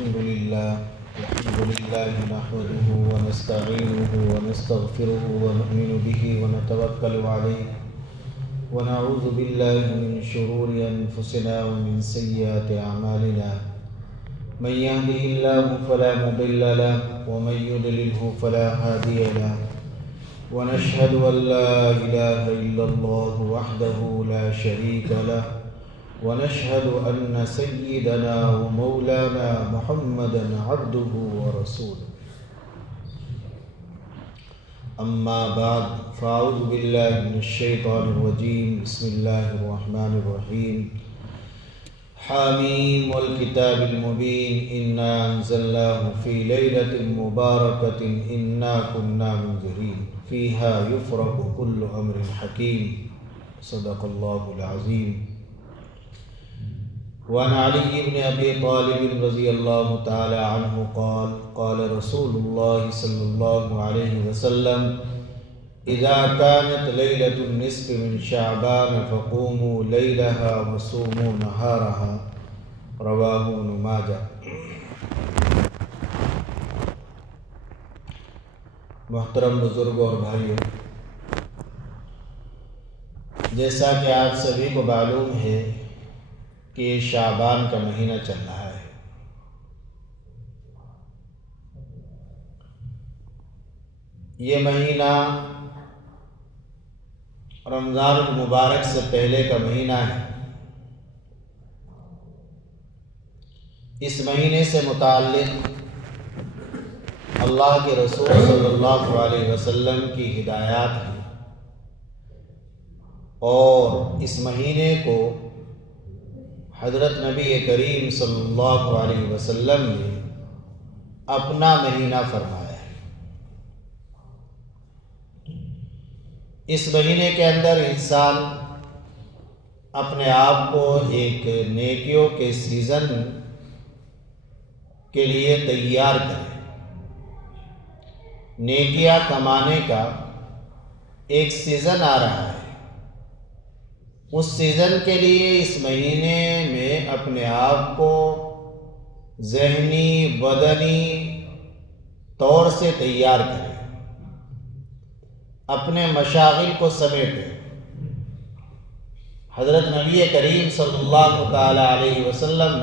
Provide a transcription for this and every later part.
الحمد لله نحمده ونستعينه ونستغفره ونؤمن به ونتوكل عليه ونعوذ بالله من شرور أنفسنا ومن سيئات أعمالنا من يهده الله فلا مضل له ومن يضلله فلا هادي له ونشهد أن لا إله إلا الله وحده لا شريك له ونشهد أن سيدنا ومولانا محمدا عبده ورسوله أما بعد فأعوذ بالله من الشيطان الرجيم بسم الله الرحمن الرحيم حاميم والكتاب المبين إنا أنزلناه في ليلة مباركة إنا كنا منذرين فيها يفرق كل أمر حكيم صدق الله العظيم. وعن علي بن أبي طالب رضي الله تعالى عنه قال قال رسول الله صلى الله عليه وسلم إذا كانت ليلة النصف من شعبان فقوموا ليلها وصوموا نهارها رواه ابن ماجہ. محترم بزرگوں اور بھائیوں، جیسا کہ آپ سبھی کو معلوم ہے کہ یہ شعبان کا مہینہ چل رہا ہے. یہ مہینہ رمضان المبارک سے پہلے کا مہینہ ہے. اس مہینے سے متعلق اللہ کے رسول صلی اللہ علیہ وسلم کی ہدایات ہیں، اور اس مہینے کو حضرت نبی کریم صلی اللہ علیہ وسلم نے اپنا مہینہ فرمایا ہے. اس مہینے کے اندر انسان اپنے آپ کو ایک نیکیوں کے سیزن کے لیے تیار کرے. نیکیاں کمانے کا ایک سیزن آ رہا ہے. اس سیزن کے لیے اس مہینے میں اپنے آپ کو ذہنی بدنی طور سے تیار کریں، اپنے مشاغل کو سمیٹیں. حضرت نبی کریم صلی اللہ تعالی علیہ وسلم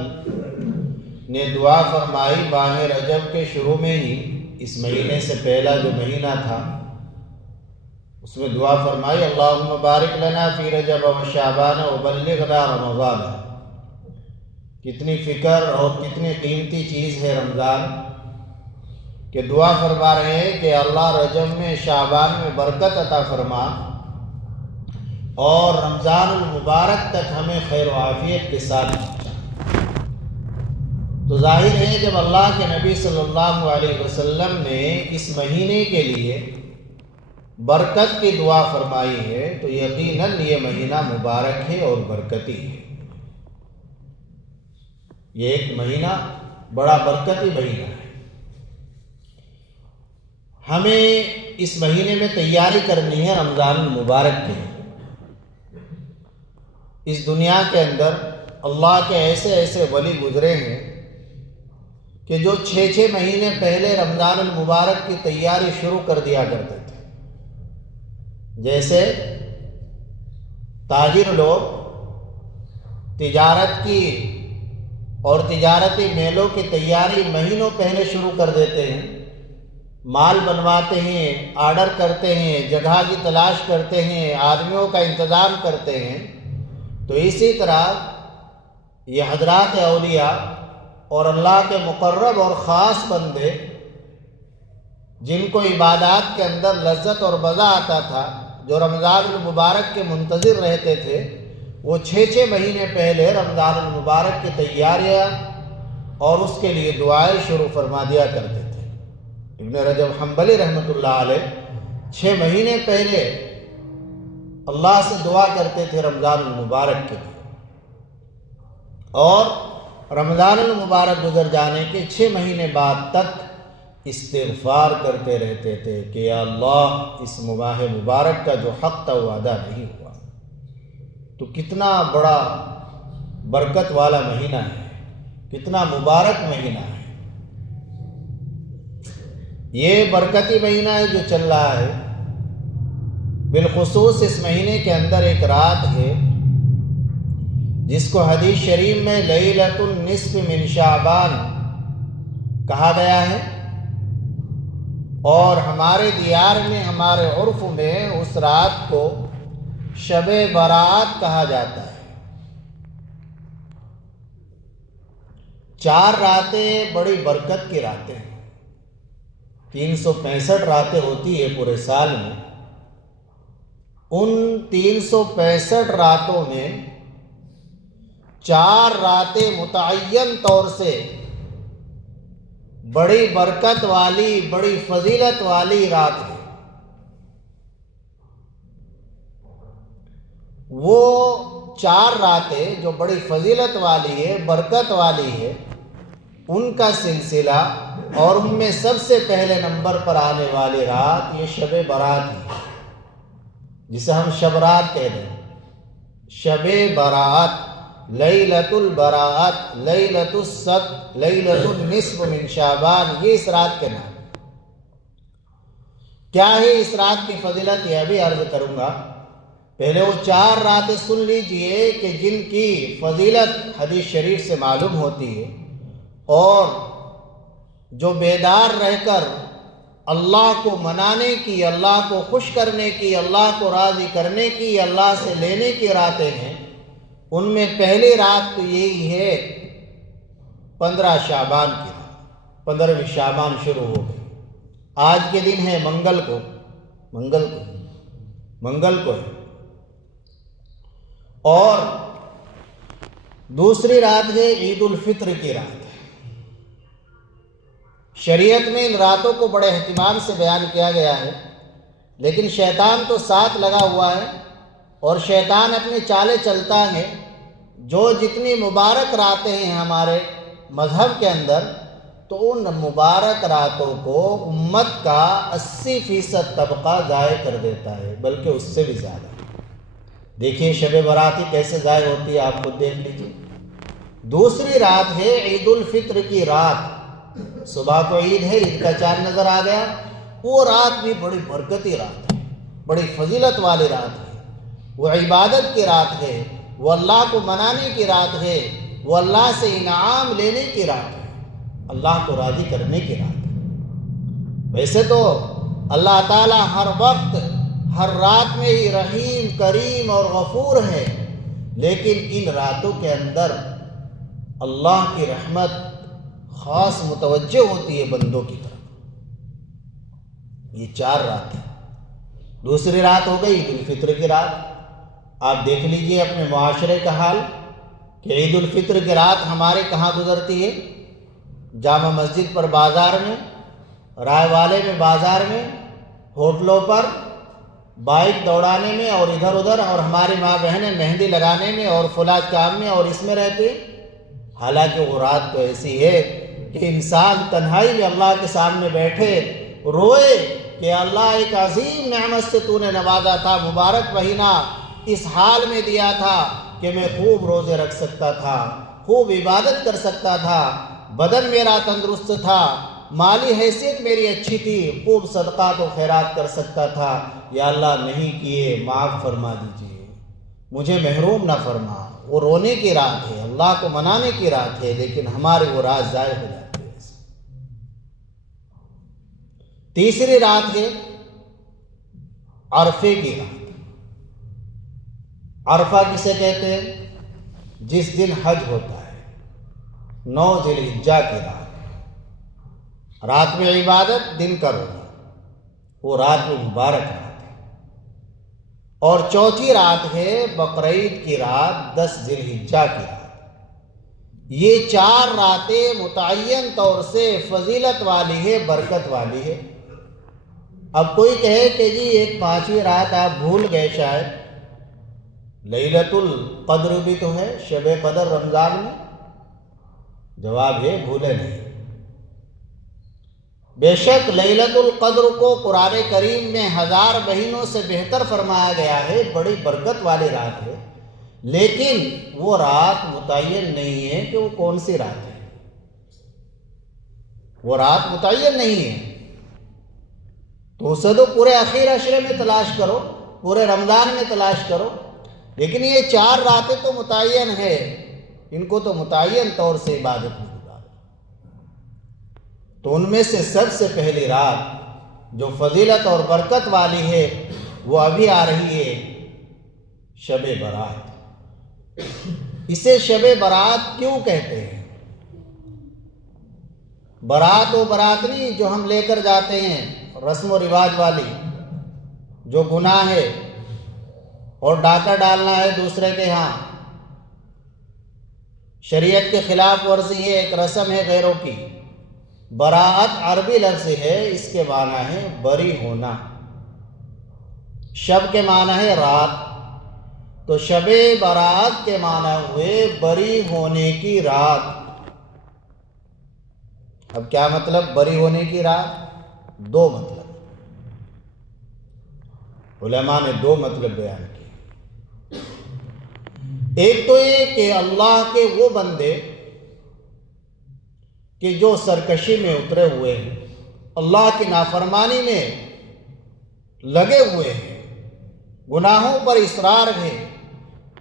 نے دعا فرمائی ماہ رجب کے شروع میں ہی. اس مہینے سے پہلا جو مہینہ تھا اس میں دعا فرمائی اللہم بارک لنا فی رجب و شعبان وبلغنا رمضان. کتنی فکر اور کتنی قیمتی چیز ہے رمضان کہ دعا فرما رہے ہیں کہ اللہ رجب میں شعبان میں برکت عطا فرما اور رمضان المبارک تک ہمیں خیر و عافیت کے ساتھ پہنچا. تو ظاہر ہے جب اللہ کے نبی صلی اللہ علیہ وسلم نے اس مہینے کے لیے برکت کی دعا فرمائی ہے تو یقیناً یہ مہینہ مبارک ہے اور برکتی ہے. یہ ایک مہینہ بڑا برکتی مہینہ ہے. ہمیں اس مہینے میں تیاری کرنی ہے رمضان المبارک کی. اس دنیا کے اندر اللہ کے ایسے ایسے ولی گزرے ہیں کہ جو 6 مہینے پہلے رمضان المبارک کی تیاری شروع کر دیا کرتے تھے. جیسے تاجر لوگ تجارت کی اور تجارتی میلوں کی تیاری مہینوں پہلے شروع کر دیتے ہیں. مال بنواتے ہیں، آرڈر کرتے ہیں، جگہ کی تلاش کرتے ہیں، آدمیوں کا انتظام کرتے ہیں. تو اسی طرح یہ حضرات اولیاء اور اللہ کے مقرب اور خاص بندے جن کو عبادات کے اندر لذت اور مزہ آتا تھا، جو رمضان المبارک کے منتظر رہتے تھے، وہ 6 مہینے پہلے رمضان المبارک کی تیاریاں اور اس کے لیے دعائیں شروع فرما دیا کرتے تھے. ابن رجب حنبلی رحمۃ اللہ علیہ 6 مہینے پہلے اللہ سے دعا کرتے تھے رمضان المبارک کے لیے، اور رمضان المبارک گزر جانے کے 6 مہینے بعد تک استغفار کرتے رہتے تھے کہ یا اللہ اس ماہ مبارک کا جو حق تھا وہ ادا نہیں ہوا. تو کتنا بڑا برکت والا مہینہ ہے، کتنا مبارک مہینہ ہے. یہ برکتی مہینہ ہے جو چل رہا ہے، بالخصوص اس مہینے کے اندر ایک رات ہے جس کو حدیث شریف میں لیلۃ النصف من شعبان کہا گیا ہے، اور ہمارے دیار میں، ہمارے عرف میں اس رات کو شب برات کہا جاتا ہے۔ 4 راتیں بڑی برکت کی راتیں ہیں۔ 365 راتیں ہوتی ہے پورے سال میں، ان 365 راتوں میں 4 راتیں متعین طور سے بڑی برکت والی، بڑی فضیلت والی رات ہے۔ وہ 4 راتیں جو بڑی فضیلت والی ہے، برکت والی ہے، ان کا سلسلہ، اور ان میں سب سے پہلے نمبر پر آنے والی رات یہ شب برات ہے، جسے ہم شب رات کہتے ہیں۔ شب برات، لیلۃ البراءت، لیلۃ السبت، لیلۃ النصف من شعبان، یہ اس رات کے نام۔ کیا ہے اس رات کی فضیلت، یہ ابھی عرض کروں گا۔ پہلے وہ 4 راتیں سن لیجئے کہ جن کی فضیلت حدیث شریف سے معلوم ہوتی ہے، اور جو بیدار رہ کر اللہ کو منانے کی، اللہ کو خوش کرنے کی، اللہ کو راضی کرنے کی، اللہ سے لینے کی راتیں ہیں۔ ان میں پہلی رات تو یہی ہے 15 شعبان کی رات، 15ویں شعبان شروع ہو گئی۔ آج کے دن ہے منگل کو ہے، اور دوسری رات ہے عید الفطر کی رات۔ شریعت میں ان راتوں کو بڑے اہتمام سے بیان کیا گیا ہے، لیکن شیطان تو ساتھ لگا ہوا ہے، اور شیطان اپنی چالیں چلتا ہے۔ جو جتنی مبارک راتیں ہیں ہمارے مذہب کے اندر، تو ان مبارک راتوں کو امت کا 80% طبقہ ضائع کر دیتا ہے، بلکہ اس سے بھی زیادہ۔ دیکھیے شب براتی کیسے ضائع ہوتی ہے، آپ خود دیکھ لیجیے۔ دوسری رات ہے عید الفطر کی رات۔ صبح کو عید ہے، عید کا چاند نظر آ گیا، وہ رات بھی بڑی برکتی رات ہے، بڑی فضیلت والی رات ہے۔ وہ عبادت کی رات ہے، وہ اللہ کو منانے کی رات ہے، وہ اللہ سے انعام لینے کی رات ہے، اللہ کو راضی کرنے کی رات ہے۔ ویسے تو اللہ تعالیٰ ہر وقت، ہر رات میں ہی رحیم، کریم اور غفور ہے، لیکن ان راتوں کے اندر اللہ کی رحمت خاص متوجہ ہوتی ہے بندوں کی طرف۔ یہ 4 راتیں۔ دوسری رات ہو گئی عید الفطر کی رات۔ آپ دیکھ لیجئے اپنے معاشرے کا حال کہ عید الفطر کی رات ہمارے کہاں گزرتی ہے؟ جامع مسجد پر بازار میں، رائے والے میں بازار میں، ہوٹلوں پر، بائک دوڑانے میں، اور ادھر ادھر، اور ہماری ماں بہنیں مہندی لگانے میں اور فلاں کام میں اور اس میں رہتے۔ حالانکہ وہ رات تو ایسی ہے کہ انسان تنہائی میں اللہ کے سامنے بیٹھے روئے کہ اللہ ایک عظیم نعمت سے تو نے نوازا تھا، مبارک مہینہ اس حال میں دیا تھا کہ میں خوب روزے رکھ سکتا تھا، خوب عبادت کر سکتا تھا، بدن میرا تندرست تھا، مالی حیثیت میری اچھی تھی، خوب صدقات و خیرات کر سکتا تھا۔ یا اللہ نہیں کیے، معاف فرما دیجئے، مجھے محروم نہ فرما۔ وہ رونے کی رات ہے، اللہ کو منانے کی رات ہے، لیکن ہمارے وہ رات ضائع ہو جاتے ہیں۔ تیسری رات ہے عرفے کی رات۔ عرفہ کسے کہتے ہیں؟ جس دن حج ہوتا ہے، 9 ذی الحجہ کی رات۔ رات میں عبادت، دن کا روزہ، وہ رات میں مبارک رات ہے۔ اور چوتھی رات ہے بقرعید کی رات، 10 ذی الحجہ کی رات۔ یہ 4 راتیں متعین طور سے فضیلت والی ہے، برکت والی ہے۔ اب کوئی کہے کہ جی ایک 5ویں رات آپ بھول گئے، شاید لیلۃ القدر بھی تو ہے، شب قدر رمضان میں۔ جواب ہے بھولے نہیں۔ بے شک لیلۃ القدر کو قرآن کریم میں 1000 مہینوں سے بہتر فرمایا گیا ہے، بڑی برکت والی رات ہے، لیکن وہ رات متعین نہیں ہے کہ وہ کون سی رات ہے۔ وہ رات متعین نہیں ہے۔ تو اسے تو پورے آخر عشرے میں تلاش کرو، پورے رمضان میں تلاش کرو، لیکن یہ 4 راتیں تو متعین ہے، ان کو تو متعین طور سے عبادت میں گزارو۔ تو ان میں سے سب سے پہلی رات جو فضیلت اور برکت والی ہے وہ ابھی آ رہی ہے، شب برات۔ اسے شب برات کیوں کہتے ہیں؟ برات و براتنی جو ہم لے کر جاتے ہیں رسم و رواج والی، جو گناہ ہے اور ڈاکہ ڈالنا ہے دوسرے کے ہاں، شریعت کے خلاف ورزی ہے، ایک رسم ہے غیروں کی۔ براءت عربی لفظ ہے، اس کے معنی ہے بری ہونا۔ شب کے معنی ہے رات، تو شب براءت کے معنی ہوئے بری ہونے کی رات۔ اب کیا مطلب بری ہونے کی رات؟ 2 مطلب، علماء نے 2 مطلب بیان کیے۔ ایک تو یہ کہ اللہ کے وہ بندے کہ جو سرکشی میں اترے ہوئے ہیں، اللہ کی نافرمانی میں لگے ہوئے ہیں، گناہوں پر اصرار ہے،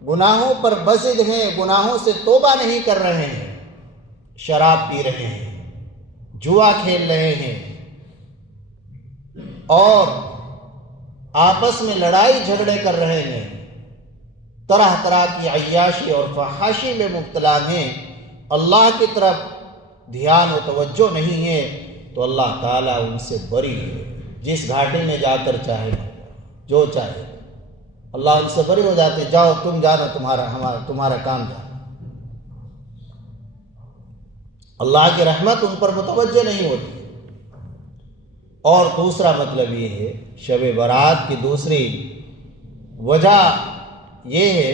گناہوں پر بزد ہیں، گناہوں سے توبہ نہیں کر رہے ہیں، شراب پی رہے ہیں، جوا کھیل رہے ہیں، اور آپس میں لڑائی جھگڑے کر رہے ہیں، طرح طرح کی عیاشی اور فحاشی میں مبتلا ہیں، اللہ کی طرف دھیان و توجہ نہیں ہے، تو اللہ تعالیٰ ان سے بری ہے۔ جس گھاٹی میں جا کر چاہے جو چاہے، اللہ ان سے بری ہو جاتے، جاؤ تم جانا، تمہارا کام جانا۔ اللہ کی رحمت ان پر متوجہ نہیں ہوتی۔ اور دوسرا مطلب یہ ہے، شب برات کی دوسری وجہ یہ ہے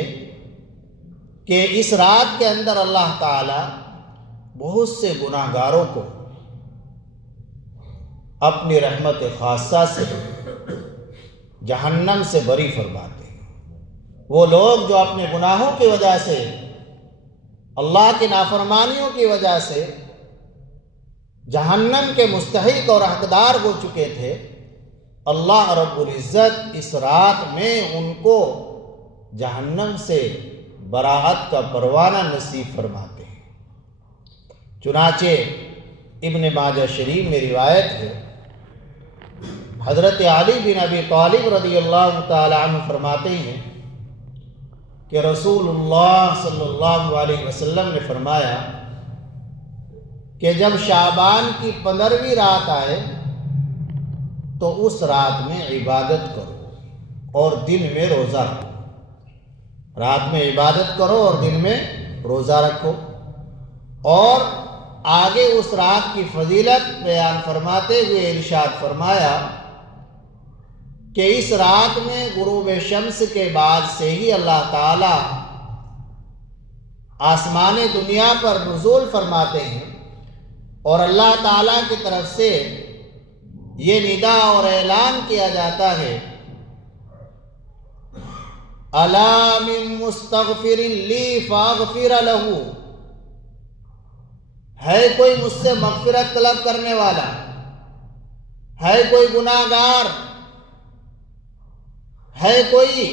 کہ اس رات کے اندر اللہ تعالیٰ بہت سے گناہ گاروں کو اپنی رحمت خاصہ سے جہنم سے بری فرماتے ہیں۔ وہ لوگ جو اپنے گناہوں کی وجہ سے، اللہ کی نافرمانیوں کی وجہ سے جہنم کے مستحق اور حقدار ہو چکے تھے، اللہ رب العزت اس رات میں ان کو جہنم سے براءت کا پروانہ نصیب فرماتے ہیں۔ چنانچہ ابن ماجہ شریف میں روایت ہے، حضرت علی بن ابی طالب رضی اللہ تعالی عنہ فرماتے ہیں کہ رسول اللہ صلی اللہ علیہ وسلم نے فرمایا کہ جب شعبان کی 15ویں رات آئے تو اس رات میں عبادت کرو اور دن میں روزہ رکھو۔ رات میں عبادت کرو اور دن میں روزہ رکھو۔ اور آگے اس رات کی فضیلت بیان فرماتے ہوئے ارشاد فرمایا کہ اس رات میں غروب شمس کے بعد سے ہی اللہ تعالی آسمان دنیا پر نزول فرماتے ہیں، اور اللہ تعالیٰ کی طرف سے یہ ندا اور اعلان کیا جاتا ہے، الا من مستغفر لی فاغفر لہ، ہے کوئی مجھ سے مغفرت طلب کرنے والا، ہے کوئی گناہ گار، ہے کوئی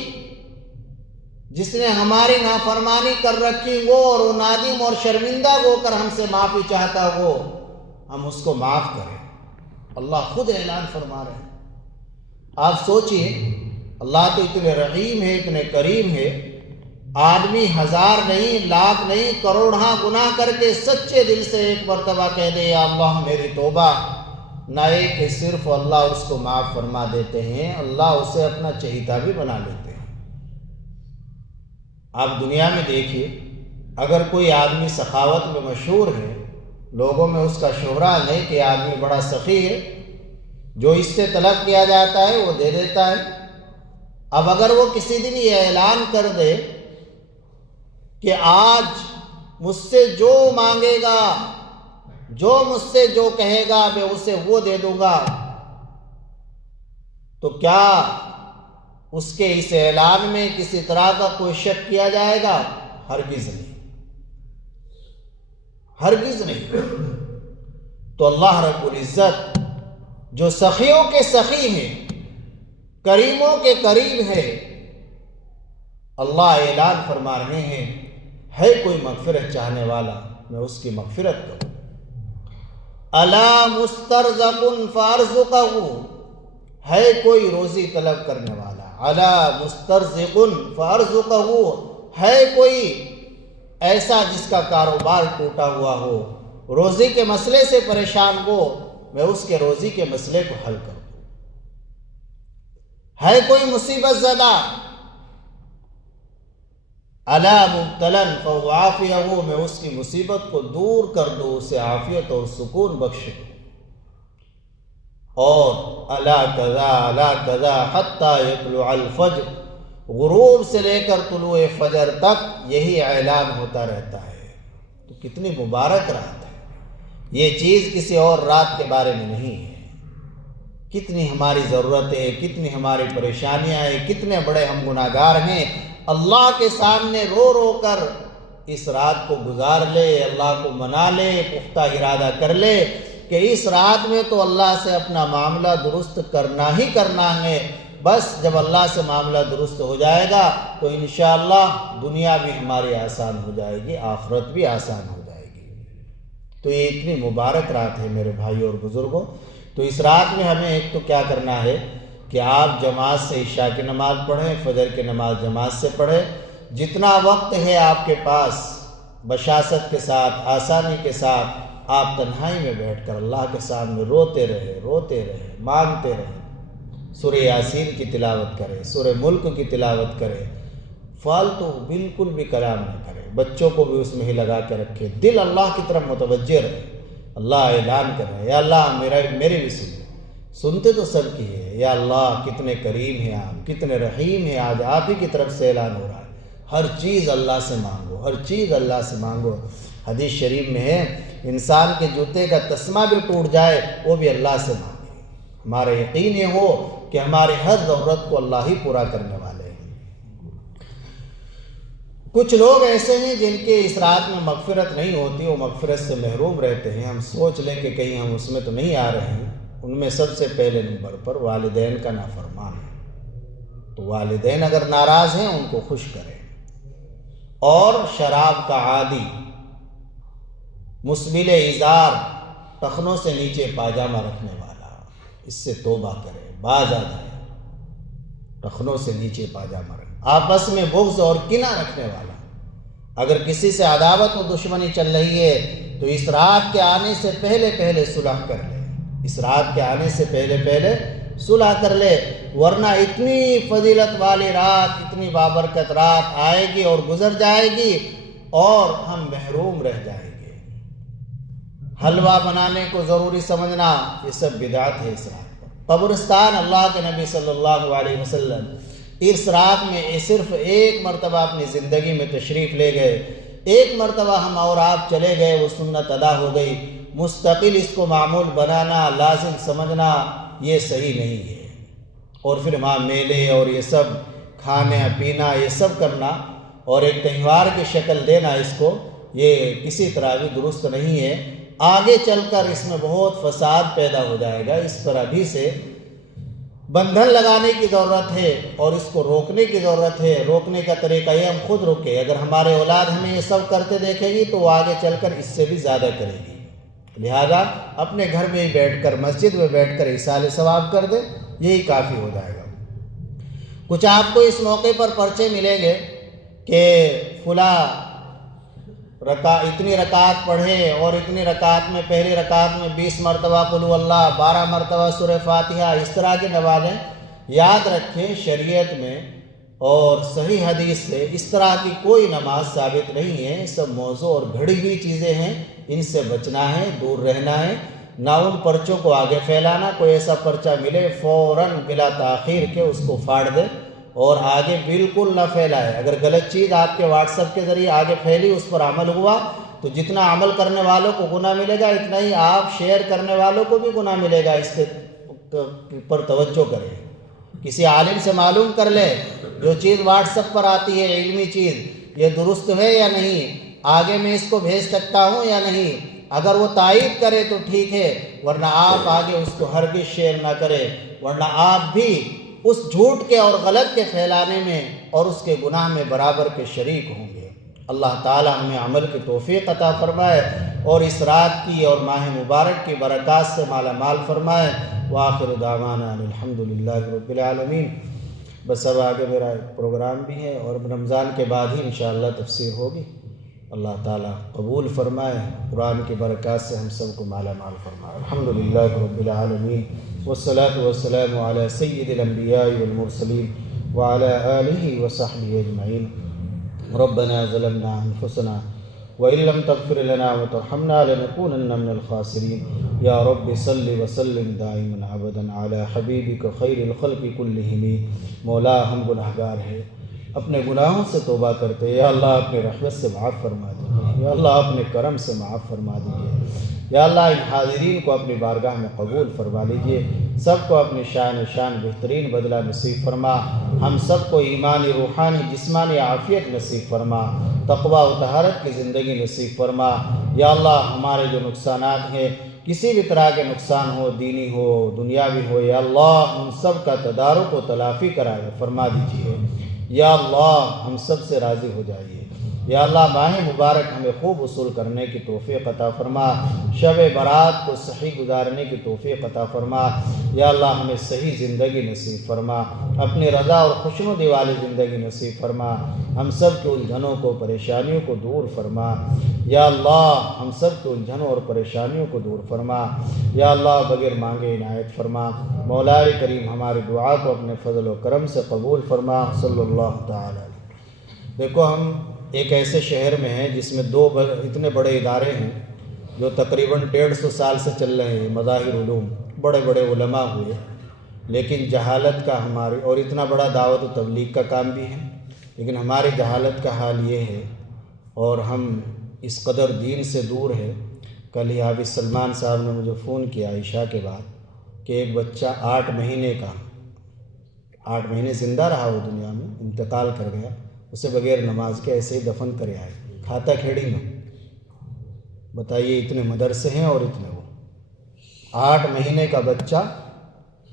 جس نے ہماری نافرمانی کر رکھی ہو اور وہ نادم اور شرمندہ ہو کر ہم سے معافی چاہتا ہو، ہم اس کو معاف کریں۔ اللہ خود اعلان فرما رہے ہیں۔ آپ سوچئے، اللہ تو اتنے رحیم ہے، اتنے کریم ہے، آدمی 1000 نہیں، لاکھ نہیں، کروڑاں گناہ کر کے سچے دل سے ایک مرتبہ کہہ دے یا اللہ میری توبہ، نہ ایک کہ صرف اللہ اس کو معاف فرما دیتے ہیں، اللہ اسے اپنا چہیتا بھی بنا لیتے ہیں۔ آپ دنیا میں دیکھیے، اگر کوئی آدمی سخاوت میں مشہور ہے، لوگوں میں اس کا شہرت ہے کہ آدمی بڑا سخی ہے، جو اس سے طلب کیا جاتا ہے وہ دے دیتا ہے۔ اب اگر وہ کسی دن یہ اعلان کر دے کہ آج مجھ سے جو مانگے گا، جو مجھ سے جو کہے گا میں اسے وہ دے دوں گا، تو کیا اس کے اس اعلان میں کسی طرح کا کوئی شک کیا جائے گا؟ ہرگز نہیں، ہرگز نہیں۔ تو اللہ رب العزت جو سخیوں کے سخی ہیں، کریموں کے کریم ہے، اللہ اعلان فرما رہے ہیں ہے کوئی مغفرت چاہنے والا میں اس کی مغفرت کروں۔ الا مسترزق فارزقہ، ہے کوئی روزی طلب کرنے والا، الا مسترزق فارزقہ، ہے کوئی ایسا جس کا کاروبار ٹوٹا ہوا ہو، روزی کے مسئلے سے پریشان ہو، میں اس کے روزی کے مسئلے کو حل کروں۔ ہے کوئی مصیبت زدہ، الا مبتلا فعافیہ، میں اس کی مصیبت کو دور کر دوں، اسے عافیت اور سکون بخش دوں۔ اور الا کذا حتی یطلع الفجر، غروب سے لے کر طلوع فجر تک یہی اعلان ہوتا رہتا ہے۔ تو کتنی مبارک رات ہے، یہ چیز کسی اور رات کے بارے میں نہیں ہے۔ کتنی ہماری ضرورتیں، کتنی ہماری پریشانیاں ہیں، کتنے بڑے ہم گناہگار ہیں، اللہ کے سامنے رو رو کر اس رات کو گزار لے، اللہ کو منا لے، پختہ ارادہ کر لے کہ اس رات میں تو اللہ سے اپنا معاملہ درست کرنا ہی کرنا ہے۔ بس جب اللہ سے معاملہ درست ہو جائے گا تو انشاءاللہ دنیا بھی ہماری آسان ہو جائے گی، آخرت بھی آسان ہو جائے گی۔ تو یہ اتنی مبارک رات ہے میرے بھائیوں اور بزرگوں۔ تو اس رات میں ہمیں ایک تو کیا کرنا ہے کہ آپ جماعت سے عشاء کی نماز پڑھیں، فجر کی نماز جماعت سے پڑھیں۔ جتنا وقت ہے آپ کے پاس بشاشت کے ساتھ، آسانی کے ساتھ آپ تنہائی میں بیٹھ کر اللہ کے سامنے روتے رہے، مانگتے رہے۔ سورہ یاسین کی تلاوت کرے، سورہ ملک کی تلاوت کرے، فالتو بالکل بھی کلام نہ کرے، بچوں کو بھی اس میں ہی لگا کے رکھے، دل اللہ کی طرف متوجہ رہے۔ اللہ اعلان کر رہے ہیں، یا اللہ میری بھی سنتے تو سب کی ہے، یا اللہ کتنے کریم ہیں آپ، کتنے رحیم ہیں، آج آپ ہی کی طرف سے اعلان ہو رہا ہے، ہر چیز اللہ سے مانگو، ہر چیز اللہ سے مانگو۔ حدیث شریف میں ہے انسان کے جوتے کا تسمہ بھی ٹوٹ جائے وہ بھی اللہ سے مانگے۔ ہمارا یقین یہ ہو کہ ہمارے ہر ضرورت کو اللہ ہی پورا کرنے والے ہیں۔ کچھ لوگ ایسے ہیں جن کے اس رات میں مغفرت نہیں ہوتی، وہ مغفرت سے محروم رہتے ہیں۔ ہم سوچ لیں کہ کہیں ہم اس میں تو نہیں آ رہے ہیں۔ ان میں سب سے پہلے نمبر پر والدین کا نافرمان ہے، تو والدین اگر ناراض ہیں ان کو خوش کریں۔ اور شراب کا عادی، مسبل ازار، ٹخنوں سے نیچے پاجامہ رکھنے والا، اس سے توبہ کرے، باز آ جائے۔ ٹخنوں سے نیچے پاجامہ رکھے، آپس میں بغض اور کینہ رکھنے والا، اگر کسی سے عداوت و دشمنی چل رہی ہے تو اس رات کے آنے سے پہلے صلح کر لے، اس رات کے آنے سے پہلے صلح کر لے، ورنہ اتنی فضیلت والی رات، اتنی بابرکت رات آئے گی اور گزر جائے گی اور ہم محروم رہ جائیں گے۔ حلوہ بنانے کو ضروری سمجھنا یہ سب بدعت ہے۔ اس رات پر قبرستان، اللہ کے نبی صلی اللہ علیہ وسلم اس رات میں صرف ایک مرتبہ اپنی زندگی میں تشریف لے گئے، ایک مرتبہ ہم اور آپ چلے گئے، وہ سنت ادا ہو گئی۔ مستقل اس کو معمول بنانا، لازم سمجھنا یہ صحیح نہیں ہے، اور پھر وہاں میلے اور یہ سب کھانا پینا یہ سب کرنا اور ایک تہوار کی شکل دینا اس کو، یہ کسی طرح بھی درست نہیں ہے۔ آگے چل کر اس میں بہت فساد پیدا ہو جائے گا، اس پر ابھی سے بندھن لگانے کی ضرورت ہے اور اس کو روکنے کی ضرورت ہے۔ روکنے کا طریقہ یہ ہم خود روکیں، اگر ہمارے اولاد ہمیں یہ سب کرتے دیکھے گی تو وہ آگے چل کر اس سے بھی زیادہ کرے گی۔ لہذا اپنے گھر میں ہی بیٹھ کر، مسجد میں بیٹھ کر ایصال ثواب کر دے، یہی کافی ہو جائے گا۔ کچھ آپ کو اس موقع پر پرچے ملیں گے کہ فلاں اتنی رکعت پڑھے اور اتنی رکعت میں، پہلی رکعت میں 20 مرتبہ قل هو اللہ، 12 مرتبہ سورہ فاتحہ، اس طرح کی نمازیں۔ یاد رکھیں شریعت میں اور صحیح حدیث سے اس طرح کی کوئی نماز ثابت نہیں ہے، سب موضوع اور گھڑی ہوئی چیزیں ہیں، ان سے بچنا ہے، دور رہنا ہے، نہ ان پرچوں کو آگے پھیلانا۔ کوئی ایسا پرچہ ملے فوراً بلا تاخیر کے اس کو پھاڑ دے اور آگے بالکل نہ پھیلائے۔ اگر غلط چیز آپ کے واٹس ایپ کے ذریعے آگے پھیلی، اس پر عمل ہوا تو جتنا عمل کرنے والوں کو گناہ ملے گا، اتنا ہی آپ شیئر کرنے والوں کو بھی گناہ ملے گا۔ اس کے پر توجہ کریں، کسی عالم سے معلوم کر لے جو چیز واٹس ایپ پر آتی ہے علمی چیز، یہ درست ہے یا نہیں، آگے میں اس کو بھیج سکتا ہوں یا نہیں۔ اگر وہ تائید کرے تو ٹھیک ہے، ورنہ آپ آگے اس کو ہرگز شیئر نہ کریں، ورنہ آپ بھی اس جھوٹ کے اور غلط کے پھیلانے میں اور اس کے گناہ میں برابر کے شریک ہوں گے۔ اللہ تعالی ہمیں عمل کی توفیق عطا فرمائے اور اس رات کی اور ماہ مبارک کی برکات سے مالا مال فرمائے۔ وآخر دعوانا الحمدللہ رب العالمین۔ بس اب آگے میرا ایک پروگرام بھی ہے اور رمضان کے بعد ہی انشاءاللہ تفسیر ہوگی۔ اللہ تعالیٰ قبول فرمائے، قرآن کی برکات سے ہم سب کو مالا مال فرمائے۔ الحمدللہ رب العالمین، والصلاة والسلام علی سید الانبیاء والمرسلین وعلی آلہ وصحبہ اجمعین۔ ربنا ظلمنا انفسنا وإن لم تغفر لنا وترحمنا لنكونن من الخاسرين۔ یا رب صل وسلم دائما ابدا علی حبیبک خیر الخلق کلہم۔ مولا ہم گناہ گار ہیں، اپنے گناہوں سے توبہ کرتے، یا اللہ اپنے رحمت سے معاف فرما دیجیے، یا اللہ اپنے کرم سے معاف فرما دیجیے، یا اللہ ان حاضرین کو اپنی بارگاہ میں قبول فرما لیجیے، سب کو اپنی شان بہترین بدلہ نصیب فرما، ہم سب کو ایمانی روحانی جسمانی عافیت نصیب فرما، تقوی و طہارت کی زندگی نصیب فرما۔ یا اللہ ہمارے جو نقصانات ہیں، کسی بھی طرح کے نقصان ہو، دینی ہو دنیاوی ہو، یا اللہ ان سب کا تدارک و تلافی کرائے فرما دیجیے۔ یا اللہ ہم سب سے راضی ہو جائیے۔ یا اللہ ماہ مبارک ہمیں خوب وصول کرنے کی توفیق عطا فرما، شب برات کو صحیح گزارنے کی توفیق عطا فرما۔ یا اللہ ہمیں صحیح زندگی نصیب فرما، اپنی رضا اور خوشنودی والی زندگی نصیب فرما، ہم سب کے الجھنوں کو پریشانیوں کو دور فرما۔ یا اللہ ہم سب کے الجھنوں اور پریشانیوں کو دور فرما۔ یا اللہ بغیر مانگے عنایت فرما۔ مولا کریم ہماری دعا کو اپنے فضل و کرم سے قبول فرما۔ صلی اللہ تعالی۔ دیکھو ہم ایک ایسے شہر میں ہیں جس میں اتنے بڑے ادارے ہیں جو تقریباً 150 سال سے چل رہے ہیں، مظاہر علوم، بڑے بڑے علماء ہوئے، لیکن جہالت کا ہماری، اور اتنا بڑا دعوت و تبلیغ کا کام بھی ہے، لیکن ہماری جہالت کا حال یہ ہے اور ہم اس قدر دین سے دور ہے۔ کل ہی حافظ سلمان صاحب نے مجھے فون کیا عشاء کے بعد کہ ایک بچہ 8 مہینے کا، 8 مہینے زندہ رہا وہ دنیا میں، انتقال کر گیا، اسے بغیر نماز کے ایسے ہی دفن کرے آئے کھاتا کھیڑی میں۔ بتائیے اتنے مدرسے ہیں اور اتنے وہ 8 مہینے کا بچہ،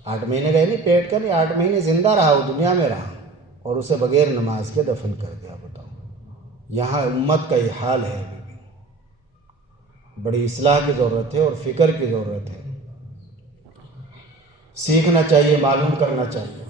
8 مہینے کا نہیں پیٹ کا نہیں، 8 مہینے زندہ رہا وہ دنیا میں رہا اور اسے بغیر نماز کے دفن کر دیا۔ بتاؤ یہاں امت کا یہ حال ہے، ابھی بھی بڑی اصلاح کی ضرورت ہے اور فکر کی ضرورت ہے، سیکھنا چاہیے، معلوم کرنا چاہیے۔